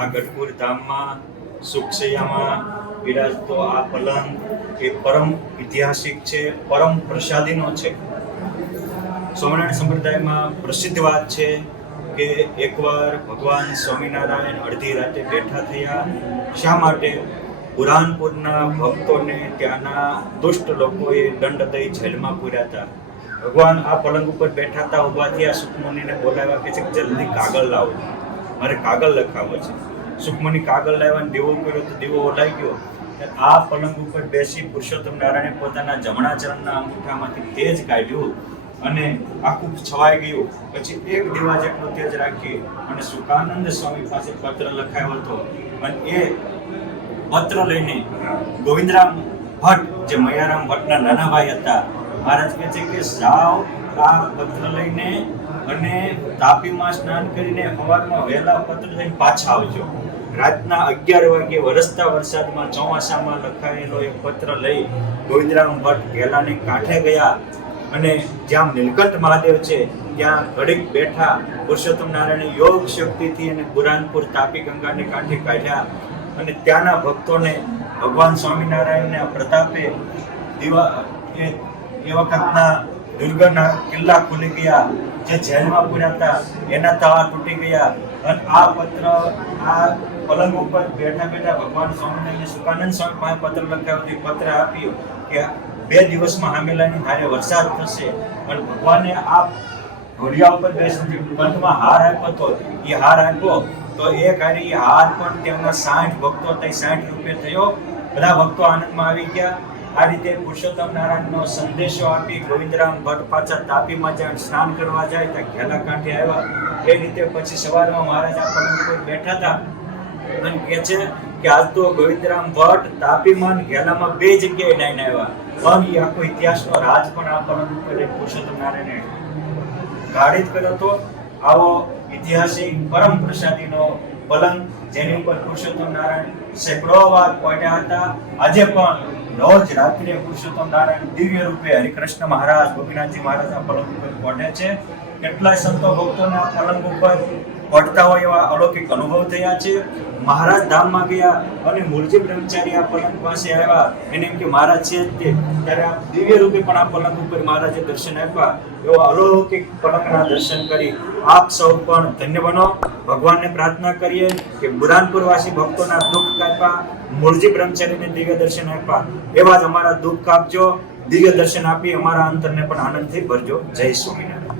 આ ગઢપુર ધામમાં સુખસૈયામાં બિરાજતો આ પલંગ એ પરમ ઐતિહાસિક છે, પરમ પ્રસાદીનો છે. સ્વામિનારાયણ સંપ્રદાયમાં પ્રસિદ્ધ વાત છે કે એકવાર ભગવાન સ્વામિનારાયણ અડધી રાતે બેઠા થયા. શા માટે? બુરહાનપુરના ભક્તોને ત્યાંના દુષ્ટ લોકોએ દંડ દઈ જેલમાં પૂર્યા હતા. ભગવાન આ પલંગ ઉપર બેઠા હતા, ઊભા થયા, સુખમુનિને બોલાવ્યા, કે છે જલ્દી કાગળ લાવો, મારે કાગળ લખાવો છે. સુખમુનિ કાગળ લાવ્યા, દીવો કર્યો તો દીવો ઓલાઈ ગયો. આ પલંગ ઉપર બેસી પુરુષોત્તમ નારાયણે પોતાના જમણા ચરણના અંગૂઠામાંથી તેજ કાઢ્યું અને આખું છવાઈ ગયું. પછી એક દીવા જેટલું તેજ રાખી અને સુકાનંદ સ્વામી પાસે પત્ર લખાયો હતો. અને એ પત્ર લઈને ગોવિંદરામ ભટ્ટ, જે મયારામ ભટ્ટના નાના ભાઈ હતા, મહારાજ કહે છે કે જાઓ આ પત્ર લઈને અને તાપીમાં સ્નાન કરીને સવારમાં વહેલા પત્ર લઈને પાછા આવજો. રાતના 11 વાગે વરસતા વરસાદમાં ચોમાસામાં લખાયેલો એક પત્ર લઈ ગોવિંદરામ ભટ્ટ ઘેલાની કાંઠે ગયા અને જ્યાં નીલકંઠ મહાદેવ છે ત્યાં ઘડીક બેઠા. પુરુષોત્તમ નારાયણે યોગ શક્તિથી અને બુરહાનપુર તાપી ગંગાને કાંઠે કાઢ્યા અને ત્યાંના ભક્તોને ભગવાન સ્વામિનારાયણના પ્રતાપે એ વખતના દુર્ગના કિલ્લા ખુલી ગયા. જે જેલમાં પૂર્યા હતા એના તાળા તૂટી ગયા. અને આ પત્ર આ પલંગ ઉપર બેઠા બેઠા ભગવાન સ્વામિનારાયણ સુકાનંદ સ્વામી પાસે પત્ર લખાવ્યો. પત્ર આપ્યો કે 2 દિવસમાં હામેલાની ધારે વરસાદ થશે. અને ભગવાને આ ઘોડિયા ઉપર બેસી કંઠમાં હાર આપ્યો હતો. એ હાર આપ્યો તો એ કાર્ય હાર પણ તેમના 60 ભક્તો થઈ 60 રૂપિયા થયો. બધા ભક્તો આનંદમાં આવી ગયા. આ રીતે પુરુષોત્તમ નારાયણનો સંદેશો આપી ગોવિંદરામ ભટ્ટ પાછા તાપીમાં જ્યાં સ્નાન કરવા જાય ત્યાં ઘેલા કાંઠે આવ્યા. એ રીતે પછી સવારમાં મહારાજ આ પલંગ ઉપર બેઠા હતા અને કહે છે કે આજ તો ગોવિંદરામ ભટ્ટ તાપીમાં ઘેલામાં 2 જગ્યાએ નાઈને આવ્યા. અને એ આખો ઇતિહાસનો રાજ પણ આ પલંગ ઉપર પુરુષોત્તમ નારાયણે ગાઢિત કર્યો હતો. આવો ઐતિહાસિક પરમ પ્રસાદીનો પલંગ જેની ઉપર પુરુષોત્તમ નારાયણ સેંકડો વાર પડ્યા હતા. આજે પણ રોજ રાત્રે પુરુષોત્તમ નારાયણ દિવ્ય રૂપે હરિકૃષ્ણ મહારાજ, ગોપીનાથજી મહારાજ આ પલંગ ઉપર પડે છે. કેટલાય સંતો ભક્તોને આ પલંગ ઉપર પડતા હોય એવા અલૌકિક અનુભવ થયા છે. મહારાજ ધામમાં ગયા અને મૂળજી બ્રહ્મચારી આ પલંગ પાસે આવ્યા. એને એમ કે મહારાજ છે તે ત્યારે આ દિવ્ય રૂપે પણ આ પલંગ ઉપર મહારાજે દર્શન આપ્યા. એવા અલૌકિક પલંગના દર્શન કરી આપ સૌ પણ ધન્ય બનો. ભગવાનને પ્રાર્થના કરીએ કે બુરહાનપુર વાસી ભક્તોના દુઃખ કાપ્યા, મૂળજી બ્રહ્મચારીને દિવ્ય દર્શન આપ્યા. એવા જ અમારા દુઃખ કાપજો, દિવ્ય દર્શન આપી અમારા અંતરને પણ આનંદથી ભરજો. જય સ્વામિનારાયણ.